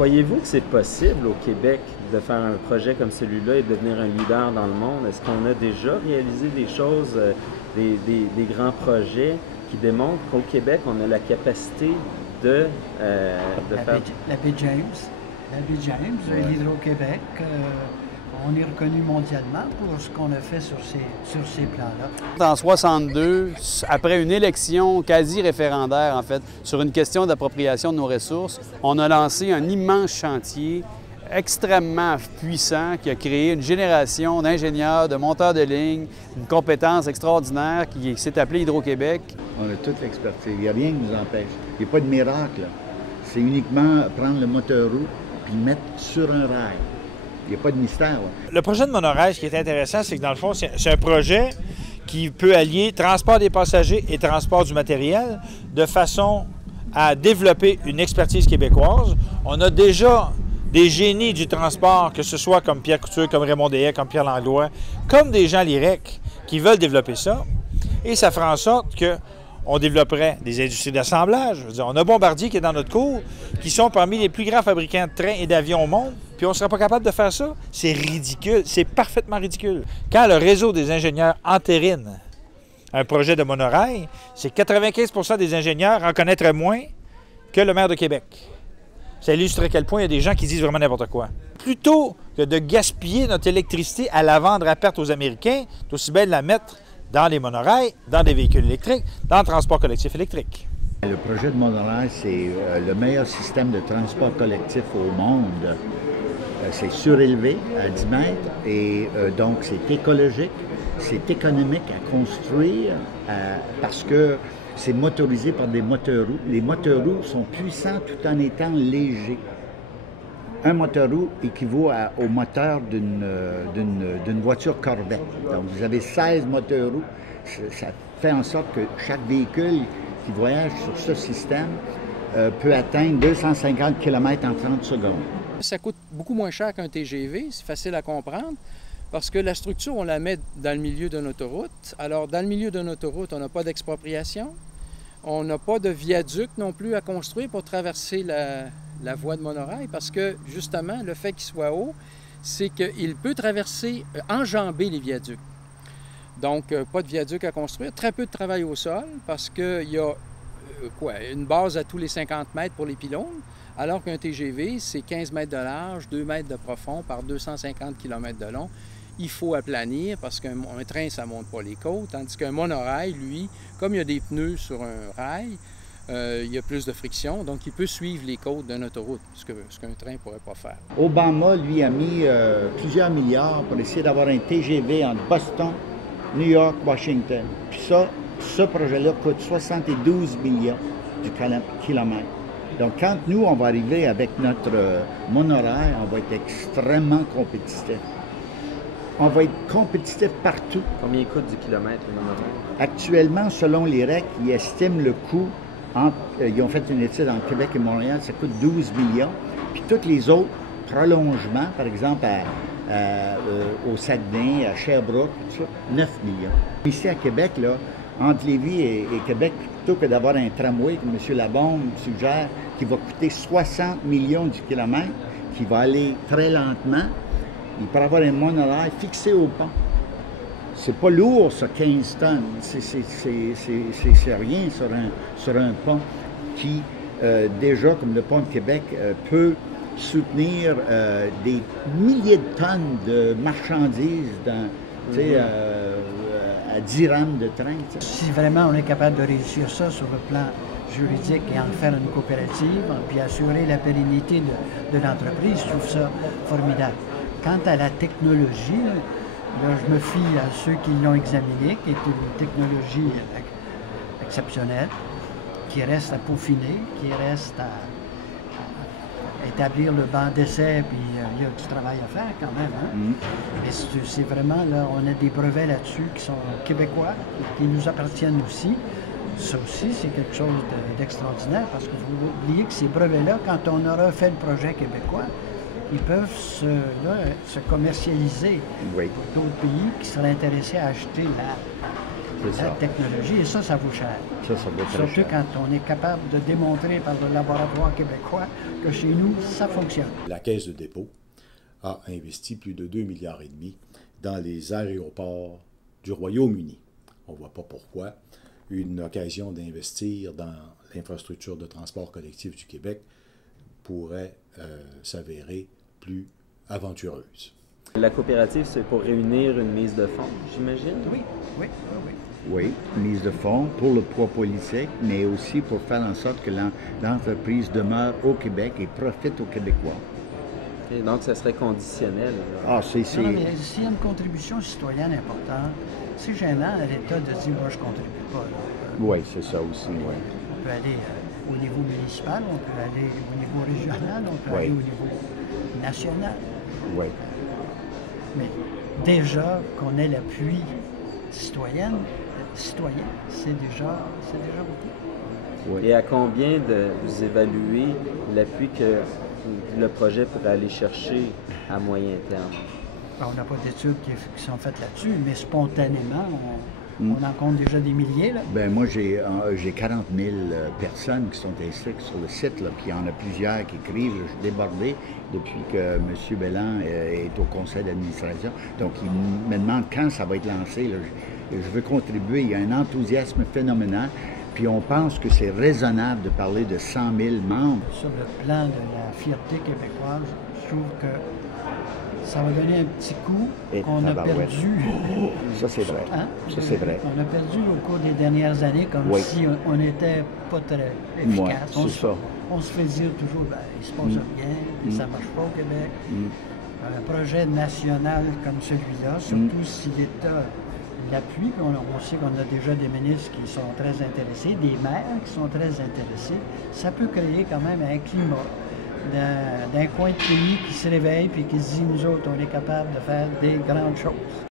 Croyez-vous que c'est possible au Québec de faire un projet comme celui-là et de devenir un leader dans le monde? Est-ce qu'on a déjà réalisé des choses, des grands projets qui démontrent qu'au Québec, on a la capacité de faire... La baie James, l'Hydro-Québec, on est reconnu mondialement pour ce qu'on a fait sur ces plans-là. En 1962, après une élection quasi référendaire, en fait, sur une question d'appropriation de nos ressources, on a lancé un immense chantier extrêmement puissant qui a créé une génération d'ingénieurs, de monteurs de ligne, une compétence extraordinaire qui s'est appelée Hydro-Québec. On a toute l'expertise. Il n'y a rien qui nous empêche. Il n'y a pas de miracle. C'est uniquement prendre le moteur roue puis le mettre sur un rail. Il n'y a pas de mystère. Là. Le projet de monorail, ce qui est intéressant, c'est que dans le fond, c'est un projet qui peut allier transport des passagers et transport du matériel de façon à développer une expertise québécoise. On a déjà des génies du transport, que ce soit comme Pierre Couture, comme Raymond Deshaies, comme Pierre Langlois, comme des gens l'IREC qui veulent développer ça. Et ça fera en sorte qu'on développerait des industries d'assemblage. Je veux dire, on a Bombardier qui est dans notre cours, qui sont parmi les plus grands fabricants de trains et d'avions au monde, puis on ne serait pas capable de faire ça. C'est ridicule, c'est parfaitement ridicule. Quand le réseau des ingénieurs entérine un projet de monorail, c'est 95 des ingénieurs en connaîtraient moins que le maire de Québec. Ça illustre à quel point il y a des gens qui disent vraiment n'importe quoi. Plutôt que de gaspiller notre électricité à la vendre à perte aux Américains, c'est aussi bien de la mettre dans les monorails, dans des véhicules électriques, dans le transport collectif électrique. Le projet de monorail, c'est le meilleur système de transport collectif au monde. C'est surélevé à 10 mètres et donc c'est écologique, c'est économique à construire parce que c'est motorisé par des moteurs roues. Les moteurs roues sont puissants tout en étant légers. Un moteur roue équivaut au moteur d'une voiture Corvette. Donc, vous avez 16 moteurs roues. Ça fait en sorte que chaque véhicule qui voyage sur ce système peut atteindre 250 km en 30 secondes. Ça coûte beaucoup moins cher qu'un TGV, c'est facile à comprendre, parce que la structure, on la met dans le milieu d'une autoroute. Alors, dans le milieu d'une autoroute, on n'a pas d'expropriation. On n'a pas de viaduc non plus à construire pour traverser la voie de monorail parce que, justement, le fait qu'il soit haut, c'est qu'il peut traverser, enjamber les viaducs. Donc, pas de viaduc à construire, très peu de travail au sol parce qu'il y a une base à tous les 50 mètres pour les pylônes, alors qu'un TGV, c'est 15 mètres de large, 2 mètres de profond par 250 km de long. Il faut aplanir parce qu'un train, ça ne monte pas les côtes, tandis qu'un monorail, lui, comme il y a des pneus sur un rail, il y a plus de friction, donc il peut suivre les côtes d'une autoroute, ce qu'un train ne pourrait pas faire. Obama, lui, a mis plusieurs milliards pour essayer d'avoir un TGV entre Boston, New York, Washington. Puis ça, ce projet-là coûte 72 millions du kilomètre. Donc, quand nous, on va arriver avec notre monorail, on va être extrêmement compétitif. On va être compétitif partout. Combien coûte du kilomètre le monorail? Actuellement, selon l'IREC, ils estiment le coût, ils ont fait une étude entre Québec et Montréal, ça coûte 12 millions. Puis tous les autres prolongements, par exemple au Saguenay, à Sherbrooke, tout ça, 9 millions. Ici à Québec, là, entre Lévis et Québec, plutôt que d'avoir un tramway, comme M. Labombe suggère, qui va coûter 60 millions du kilomètre, qui va aller très lentement, il pourrait avoir un monorail fixé au pont. C'est pas lourd, ça, 15 tonnes. C'est rien sur un pont qui, déjà, comme le pont de Québec, peut soutenir des milliers de tonnes de marchandises à 10 rames de train. T'sais. Si vraiment on est capable de réussir ça sur le plan juridique et en faire une coopérative, puis assurer la pérennité de l'entreprise, je trouve ça formidable. Quant à la technologie, là, je me fie à ceux qui l'ont examiné, qui est une technologie exceptionnelle, qui reste à peaufiner, qui reste à établir le banc d'essai, puis il y a du travail à faire quand même. Hein? Mais c'est vraiment, là, on a des brevets là-dessus qui sont québécois, qui nous appartiennent aussi. Ça aussi, c'est quelque chose d'extraordinaire, parce que vous oubliez que ces brevets-là, quand on aura fait le projet québécois, ils peuvent se commercialiser pour d'autres pays qui seraient intéressés à acheter C'est la ça. technologie, et ça vaut cher. Ça vaut très Surtout cher. quand on est capable de démontrer par le laboratoire québécois que chez nous, ça fonctionne. La Caisse de dépôt a investi plus de 2,5 milliards dans les aéroports du Royaume-Uni. On ne voit pas pourquoi une occasion d'investir dans l'infrastructure de transport collectif du Québec pourrait s'avérer plus aventureuse. La coopérative, c'est pour réunir une mise de fonds, j'imagine? Oui, oui, oui, Oui, mise de fonds pour le poids politique, mais aussi pour faire en sorte que l'entreprise demeure au Québec et profite aux Québécois. Et donc, ça serait conditionnel. Là. Ah, c'est... Non, mais s'il y a une contribution citoyenne importante, c'est gênant à l'État de dire « moi, je ne contribue pas ». Oui, c'est ça aussi, oui. On peut aller au niveau municipal, on peut aller au niveau régional, on peut Oui. aller au niveau national. Oui. Mais déjà qu'on ait l'appui citoyen, c'est déjà beaucoup. Oui. Et à combien vous évaluez l'appui que le projet pourrait aller chercher à moyen terme? Ben, on n'a pas d'études qui sont faites là-dessus, mais spontanément, on en compte déjà des milliers. Là. Ben moi, j'ai 40 000 personnes qui sont inscrites sur le site, là, puis il y en a plusieurs qui écrivent. Je suis débordé depuis que M. Belland est au conseil d'administration. Donc, il me demande quand ça va être lancé. Là. Je veux contribuer. Il y a un enthousiasme phénoménal. Puis on pense que c'est raisonnable de parler de 100 000 membres. Sur le plan de la fierté québécoise, je trouve que ça va donner un petit coup Et qu'on a tabarouette. perdu. Ça, c'est vrai. Hein? Ça, c'est vrai. On a perdu au cours des dernières années comme Oui. si on n'était pas très efficace. Ouais, c'est ça. On se fait dire toujours, ben, il se passe rien, ça ne marche pas au Québec. Un projet national comme celui-là, surtout si l'État l'appuie, puis on sait qu'on a déjà des ministres qui sont très intéressés, des maires qui sont très intéressés, ça peut créer quand même un climat d'un coin de pays qui se réveille puis qui se dit, nous autres, on est capable de faire des grandes choses.